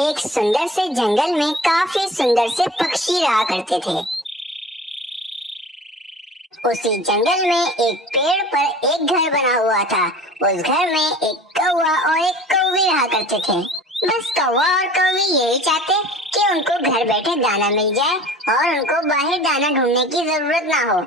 एक सुंदर से जंगल में काफी सुंदर से पक्षी रहा करते थे। उसी जंगल में एक पेड़ पर एक घर बना हुआ था। उस घर में एक कौवा और एक कौवी रहा करते थे। बस कौवा और कौवी यही चाहते कि उनको घर बैठे दाना मिल जाए और उनको बाहर दाना ढूंढने की जरूरत ना हो।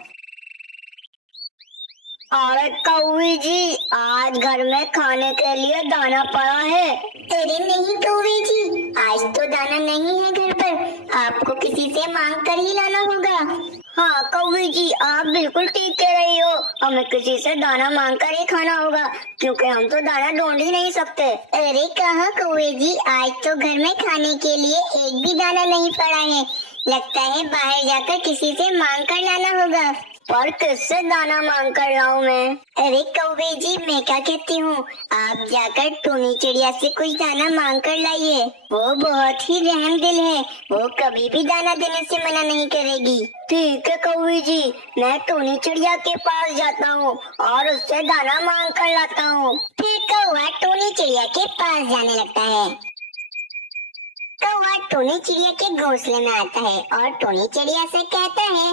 अरे कौवी जी, आज घर में खाने के लिए दाना पड़ा है। अरे नहीं कौवी जी, आज तो दाना नहीं है घर पर, आपको किसी से मांग कर ही लाना होगा। हाँ कौवी जी, आप बिल्कुल ठीक कह रही हो, हमें किसी से दाना मांग कर ही खाना होगा, क्योंकि हम तो दाना ढूंढ ही नहीं सकते। अरे कहा कौवे जी, आज तो घर में खाने के लिए एक भी दाना नहीं पड़ा है, लगता है बाहर जाकर किसी से मांग कर लाना होगा। पर किससे दाना मांग कर लाऊं मैं? अरे कौवे जी, मैं क्या कहती हूँ, आप जाकर टूनी चिड़िया से कुछ दाना मांग कर लाइए। वो बहुत ही रहमदिल है, वो कभी भी दाना देने से मना नहीं करेगी। ठीक है कौवी जी, मैं टूनी चिड़िया के पास जाता हूँ और उससे दाना मांग कर लाता हूँ। फिर कौवा टूनी चिड़िया के पास जाने लगता है। कौवा टूनी चिड़िया के घोंसले में आता है और टूनी चिड़िया से कहता है,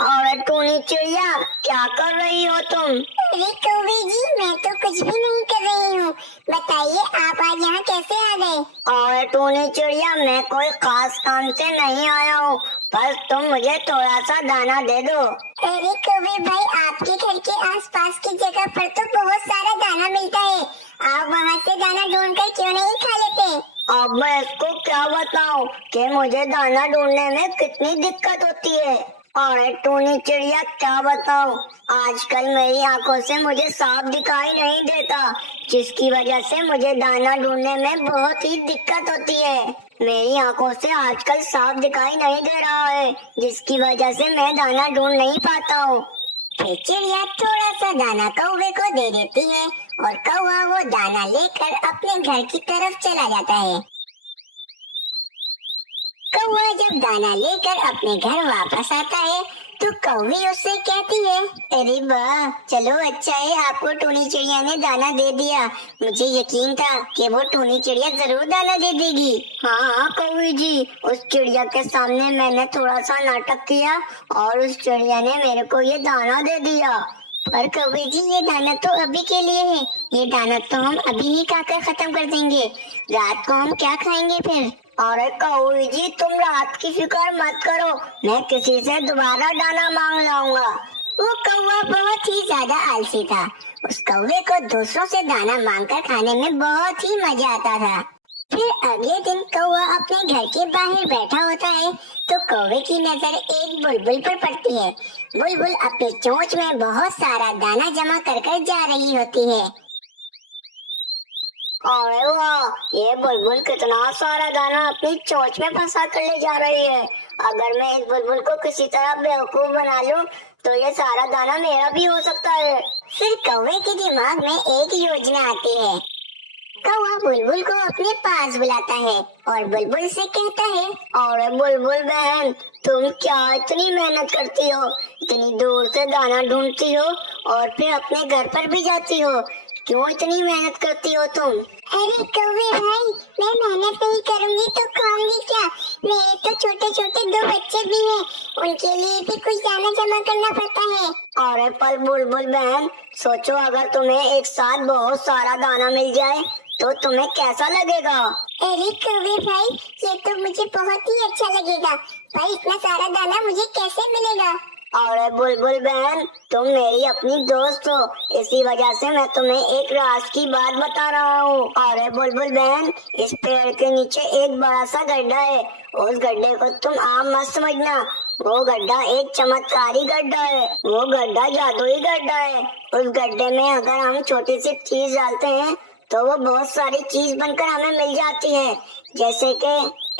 और टूनी चिड़िया, क्या कर रही हो तुम? अरे कौवे जी, मैं तो कुछ भी नहीं कर रही हूँ, बताइए आप आज यहाँ कैसे आ गए? और टूनी चिड़िया, मैं कोई खास काम से नहीं आया हूँ, बस तुम मुझे थोड़ा सा दाना दे दो। अरे कौवे भाई, आपके घर के आसपास की जगह पर तो बहुत सारा दाना मिलता है, आप वहाँ से दाना ढूंढ कर क्यों नहीं खा लेते? अब मैं इसको क्या बताऊँ कि मुझे दाना ढूंढने में कितनी दिक्कत होती है। और टूनी चिड़िया, क्या बताऊं, आजकल मेरी आंखों से मुझे साफ दिखाई नहीं देता, जिसकी वजह से मुझे दाना ढूंढने में बहुत ही दिक्कत होती है। मेरी आंखों से आजकल साफ दिखाई नहीं दे रहा है, जिसकी वजह से मैं दाना ढूंढ नहीं पाता हूँ। फिर चिड़िया थोड़ा सा दाना कौवे को दे देती है और कौवा वो दाना लेकर अपने घर की तरफ चला जाता है। कौवा जब दाना लेकर अपने घर वापस आता है तो कौवी उससे कहती है, अरे वाह, चलो अच्छा है आपको टूनी चिड़िया ने दाना दे दिया, मुझे यकीन था कि वो टूनी चिड़िया जरूर दाना दे देगी। हाँ कौवी जी, उस चिड़िया के सामने मैंने थोड़ा सा नाटक किया और उस चिड़िया ने मेरे को ये दाना दे दिया। पर कौवे जी, ये दाना तो अभी के लिए है, ये दाना तो हम अभी ही खाकर खत्म कर देंगे, रात को हम क्या खाएंगे फिर? अरे कौवी जी, तुम रात की फिक्र मत करो, मैं किसी से दोबारा दाना मांग लाऊंगा। वो कौवा बहुत ही ज्यादा आलसी था, उस कौवे को दूसरों से दाना मांगकर खाने में बहुत ही मजा आता था। फिर अगले दिन कौवा अपने घर के बाहर बैठा होता है तो कौवे की नजर एक बुलबुल पर पड़ती है। बुलबुल अपनी चोंच में बहुत सारा दाना जमा कर जा रही होती है। अरे वाह, ये बुलबुल कितना सारा दाना अपनी चोंच में फंसा कर ले जा रही है। अगर मैं इस बुलबुल को किसी तरह बेवकूफ बना लूं तो ये सारा दाना मेरा भी हो सकता है। फिर कौवे के दिमाग में एक योजना आती है। कौवा बुलबुल को अपने पास बुलाता है और बुलबुल से कहता है, अरे बुलबुल बहन, तुम क्या इतनी मेहनत करती हो, इतनी दूर से दाना ढूंढती हो और फिर अपने घर पर भी जाती हो, क्यों इतनी मेहनत करती हो तुम? अरे कौवे भाई, मैं मेहनत नहीं करूंगी तो खाऊंगी क्या? मेरे तो छोटे छोटे 2 बच्चे भी हैं, उनके लिए भी कुछ दाना जमा करना पड़ता है। अरे पर बुलबुल बहन, सोचो अगर तुम्हें एक साथ बहुत सारा दाना मिल जाए तो तुम्हें कैसा लगेगा? अरे कौवे भाई, ये तो मुझे बहुत ही अच्छा लगेगा, पर इतना सारा दाना मुझे कैसे मिलेगा? अरे बुलबुल बहन, तुम मेरी अपनी दोस्त हो, इसी वजह से मैं तुम्हें एक राज की बात बता रहा हूँ। अरे बुलबुल बहन, इस पेड़ के नीचे एक बड़ा सा गड्ढा है, उस गड्ढे को तुम आम मत समझना, वो गड्ढा एक चमत्कारी गड्ढा है, वो गड्ढा जादुई गड्ढा है। उस गड्ढे में अगर हम छोटी सी चीज डालते हैं तो वो बहुत सारी चीज बनकर हमें मिल जाती है। जैसे कि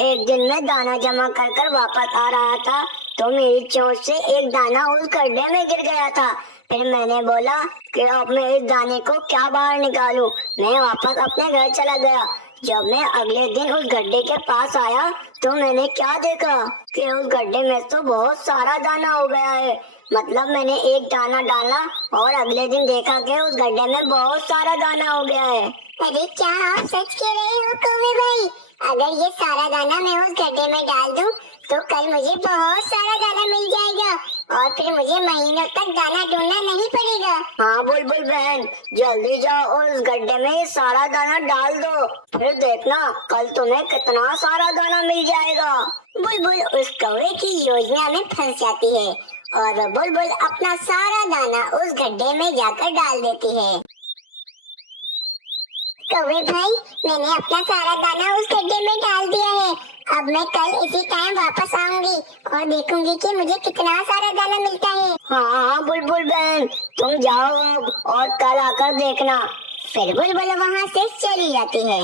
एक दिन मैं दाना जमा कर कर वापस आ रहा था तो मेरी चोंच से एक दाना उस गड्ढे में गिर गया था। फिर मैंने बोला कि अब मैं इस दाने को क्या बाहर निकालूं। मैं वापस अपने घर चला गया। जब मैं अगले दिन उस गड्ढे के पास आया तो मैंने क्या देखा कि उस गड्ढे में तो बहुत सारा दाना हो गया है। मतलब मैंने एक दाना डाला और अगले दिन देखा कि उस गड्ढे में बहुत सारा दाना हो गया है। अरे क्या आप सच कह रहे हो कौवे भाई? अगर ये सारा दाना मैं उस गड्ढे में डाल दूं तो कल मुझे बहुत सारा दाना मिल जाएगा और फिर मुझे महीनों तक दाना ढूंढना नहीं पड़ेगा। हाँ बुलबुल बहन, जल्दी जाओ और उस गड्ढे में ये सारा दाना डाल दो, फिर देखना कल तुम्हें कितना सारा दाना मिल जाएगा। बुलबुल उस कौवे की योजना में फंस जाती है और वो बुलबुल अपना सारा दाना उस गड्ढे में जाकर डाल देती है। कौवे भाई, मैंने अपना सारा दाना उस गड्ढे में डाल दिया है। अब मैं कल इसी टाइम वापस आऊंगी और देखूंगी कि मुझे कितना सारा दाना मिलता है। हाँ बुलबुल बहन, तुम जाओ अब और कल आकर देखना। फिर बुलबुल वहाँ से चली जाती है।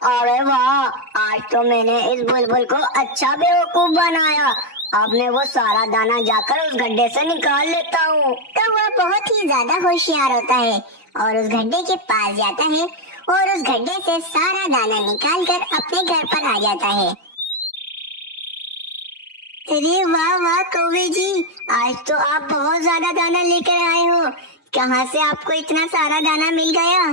अरे वाह, आज तो मैंने इस बुलबुल को अच्छा बेवकूफ बनाया। अब मैं वो सारा दाना जाकर उस गड्ढे से निकाल लेता हूँ। कौवा बहुत ही ज्यादा होशियार होता है और उस गड्ढे के पास जाता है और उस गड्ढे से सारा दाना निकालकर अपने घर पर आ जाता है। अरे वाह वाह कौवे जी, आज तो आप बहुत ज्यादा दाना लेकर आए हो। कहाँ से आपको इतना सारा दाना मिल गया?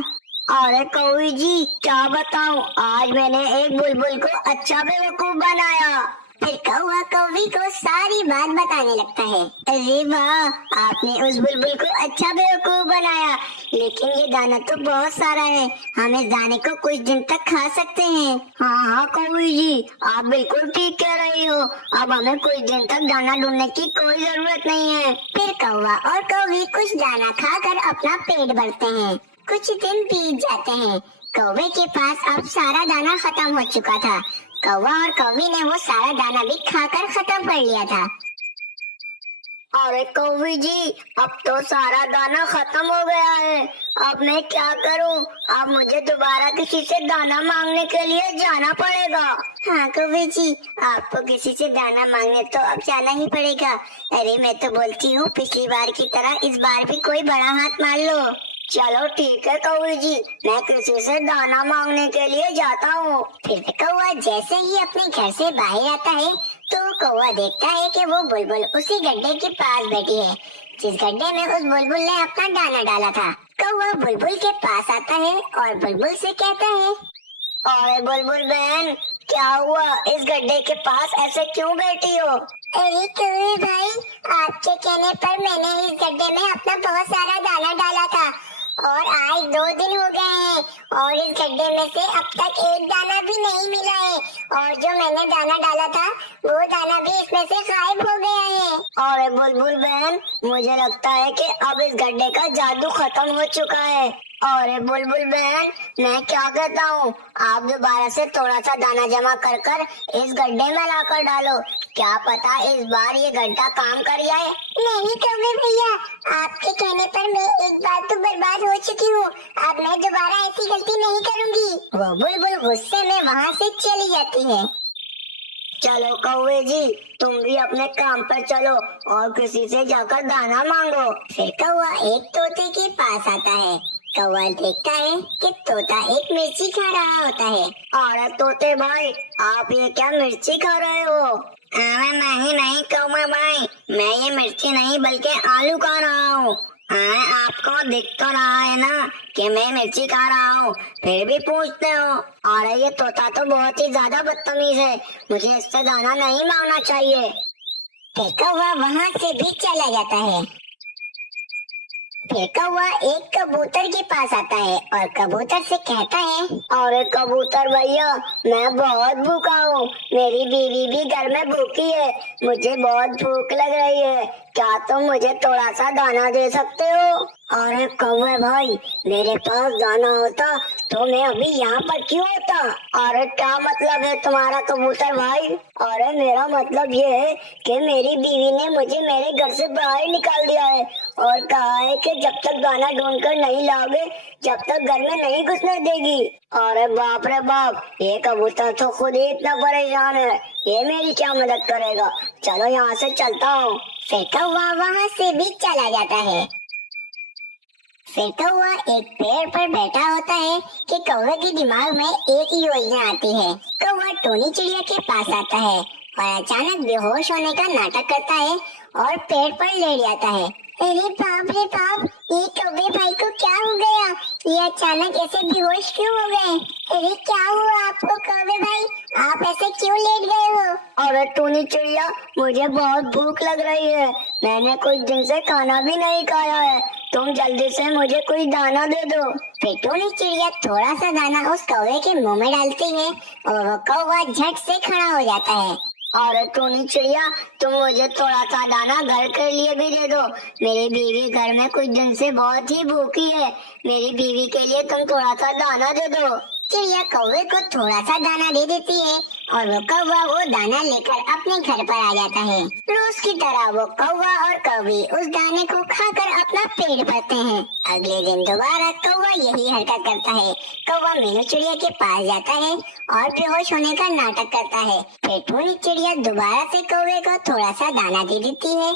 अरे कौवे जी, क्या बताऊं, आज मैंने एक बुलबुल को अच्छा बेवकूफ बनाया। फिर कौवा कौवी को सारी बात बताने लगता है। अरे वाह, आपने उस बुलबुल को अच्छा बेवकूफ बनाया, लेकिन ये दाना तो बहुत सारा है, हम इस दाने को कुछ दिन तक खा सकते हैं। हाँ कौवी जी, आप बिल्कुल ठीक कह रही हो। अब हमें कुछ दिन तक दाना ढूंढने की कोई जरूरत नहीं है। फिर कौवा और कौवी कुछ दाना खाकर अपना पेट भरते हैं। कुछ दिन बीत जाते हैं। कौवे के पास अब सारा दाना खत्म हो चुका था। कौवा और कौवी ने वो सारा दाना भी खाकर खत्म कर लिया था। अरे कौवी जी, अब तो सारा दाना खत्म हो गया है। अब मैं क्या करूं? अब मुझे दोबारा किसी से दाना मांगने के लिए जाना पड़ेगा। हाँ कौवी जी, आपको किसी से दाना मांगने तो अब जाना ही पड़ेगा। अरे मैं तो बोलती हूँ पिछली बार की तरह इस बार भी कोई बड़ा हाथ मार लो। चलो ठीक है कौवी जी, मैं किसी से दाना मांगने के लिए जाता हूँ। फिर कौवा जैसे ही अपने घर से बाहर आता है तो कौवा देखता है कि वो बुलबुल उसी गड्ढे के पास बैठी है जिस गड्ढे में उस बुलबुल ने अपना दाना डाला था। कौवा बुलबुल के पास आता है और बुलबुल से कहता है, अरे बुलबुल बहन, क्या हुआ? इस गड्ढे के पास ऐसे क्यों बैठी हो? अरे कौवे भाई, आपके कहने पर मैंने इस गड्ढे में अपना बहुत सारा दाना डाला था और आज 2 दिन हो गए हैं और इस गड्ढे में से अब तक एक दाना भी नहीं मिला है और जो मैंने दाना डाला था वो दाना भी इसमें से गायब हो गया है। अरे बुलबुल बहन, मुझे लगता है कि अब इस गड्ढे का जादू खत्म हो चुका है। अरे बुलबुल बहन, मैं क्या कहता हूँ, आप दोबारा से थोड़ा सा दाना जमा कर कर इस गड्ढे में लाकर डालो। क्या पता इस बार ये गड्ढा काम कर जाए। नहीं कौवे भैया, आपके कहने पर मैं एक बार तो बर्बाद हो चुकी हूँ, अब मैं दोबारा ऐसी गलती नहीं करूँगी। वो बुलबुल गुस्से में वहाँ से चली जाती है। चलो कौवे जी, तुम भी अपने काम पर चलो और किसी से जाकर दाना मांगो। फिर कौवा एक तोते के पास आता है। कौवा देखता है कि तोता एक मिर्ची खा रहा होता है। अरे तोते भाई, आप ये क्या मिर्ची खा रहे हो? अरे नहीं कौवा भाई, मैं ये मिर्ची नहीं बल्कि आलू खा रहा हूँ। आपको दिख तो रहा है ना कि मैं मिर्ची खा रहा हूँ, फिर भी पूछते हो। अरे ये तोता तो बहुत ही ज्यादा बदतमीज है, मुझे इससे दाना नहीं मांगना चाहिए। फिर कौवा वहाँ से भी चला जाता है। फिर कौवा एक कबूतर के पास आता है और कबूतर से कहता है, अरे कबूतर भैया, मैं बहुत भूखा हूँ, मेरी बीवी भी घर में भूखी है, मुझे बहुत भूख लग रही है, क्या तुम मुझे थोड़ा सा दाना दे सकते हो? अरे कौवे भाई, मेरे पास दाना होता तो मैं अभी यहाँ पर क्यों होता? अरे क्या मतलब है तुम्हारा कबूतर भाई? अरे मेरा मतलब ये है कि मेरी बीवी ने मुझे मेरे घर से बाहर निकाल दिया है और कहा है कि जब तक दाना ढूंढ कर नहीं लाओगे जब तक घर में नहीं घुसने देगी। अरे बाप रे बाप, ये कबूतर तो खुद ही इतना परेशान है, ये मेरी क्या मदद करेगा? चलो यहाँ से चलता हूँ। फिर कौवा वहाँ से भी चला जाता है। फिर कौवा एक पेड़ पर बैठा होता है कि कौवे के दिमाग में एक ही योजना आती है। कौवा टोनी चिड़िया के पास आता है और अचानक बेहोश होने का नाटक करता है और पेड़ पर लेट जाता है। अरे बाप रे बाप, ये कौवे भाई को क्या हो गया? ये अचानक ऐसे बेहोश क्यों हो गए? अरे क्या हुआ आपको कौवे भाई? आप ऐसे क्यों लेट गए हो? अरे टूनी चिड़िया, मुझे बहुत भूख लग रही है। मैंने कुछ दिन से खाना भी नहीं खाया है। तुम जल्दी से मुझे कुछ दाना दे दो। फिर टूनी चिड़िया थोड़ा सा दाना उस कौवे के मुंह में डालती है और वो कौवा झट से खड़ा हो जाता है। अरे टूनी चिड़िया, तुम मुझे थोड़ा सा दाना घर के लिए भी दे दो। मेरी बीवी घर में कुछ दिन से बहुत ही भूखी है। मेरी बीवी के लिए तुम थोड़ा सा दाना दे दो। चिड़िया कौवे को थोड़ा सा दाना दे देती है और वो कौवा वो दाना लेकर अपने घर पर आ जाता है। रोज की तरह वो कौवा और कौवी उस दाने को खाकर अपना पेट भरते हैं। अगले दिन दोबारा कौवा यही हरकत करता है। कौवा मीनू चिड़िया के पास जाता है और बेहोश होने का नाटक करता है। फिर टूनी चिड़िया दोबारा से कौवे को थोड़ा सा दाना दे देती है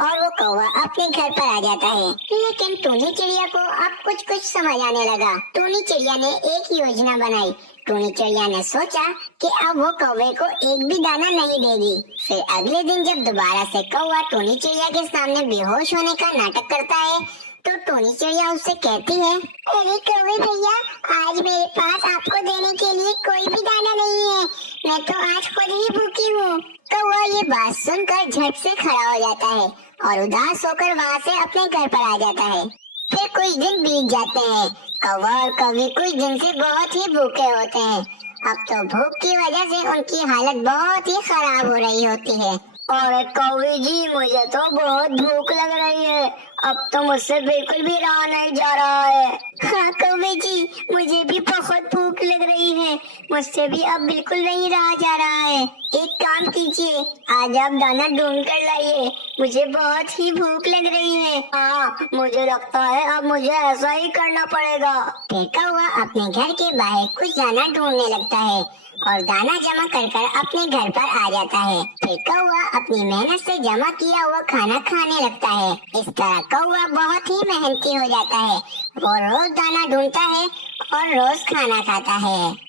और वो कौवा अपने घर पर आ जाता है। लेकिन टूनी चिड़िया को अब कुछ समझ आने लगा। टूनी चिड़िया ने एक योजना बनाई। टूनी चिड़िया ने सोचा कि अब वो कौवे को एक भी दाना नहीं देगी। फिर अगले दिन जब दोबारा से कौवा टूनी चिड़िया के सामने बेहोश होने का नाटक करता है तो टूनी चिड़िया उससे कहती है, अरे कौवे भैया, आज मेरे पास आपको देने के लिए कोई भी दाना नहीं है। मैं तो आज खुद ही भूखी हूँ। कौवा ये बात सुनकर झट से खड़ा हो जाता है और उदास होकर वहाँ से अपने घर पर आ जाता है। फिर कुछ दिन बीत जाते हैं। कौवा और कौवी कुछ दिन से बहुत ही भूखे होते हैं। अब तो भूख की वजह से उनकी हालत बहुत ही खराब हो रही होती है। अरे कौवी जी, मुझे तो बहुत भूख लग रही है। अब तो मुझसे बिल्कुल भी रहा नहीं जा रहा है। हाँ कौवे जी, मुझे भी बहुत भूख लग रही है। मुझसे भी अब बिल्कुल नहीं रहा जा रहा है। एक काम कीजिए, आज आप दाना ढूंढ कर लाइए। मुझे बहुत ही भूख लग रही है। हाँ, मुझे लगता है अब मुझे ऐसा ही करना पड़ेगा। फिर कौवा अपने घर के बाहर कुछ दाना ढूंढने लगता है और दाना जमा कर अपने घर पर आ जाता है। फिर कौवा अपनी मेहनत से जमा किया हुआ खाना खाने लगता है। इस तरह कौवा बहुत ही मेहनती हो जाता है। वो रोज दाना ढूंढता है और रोज खाना खाता है।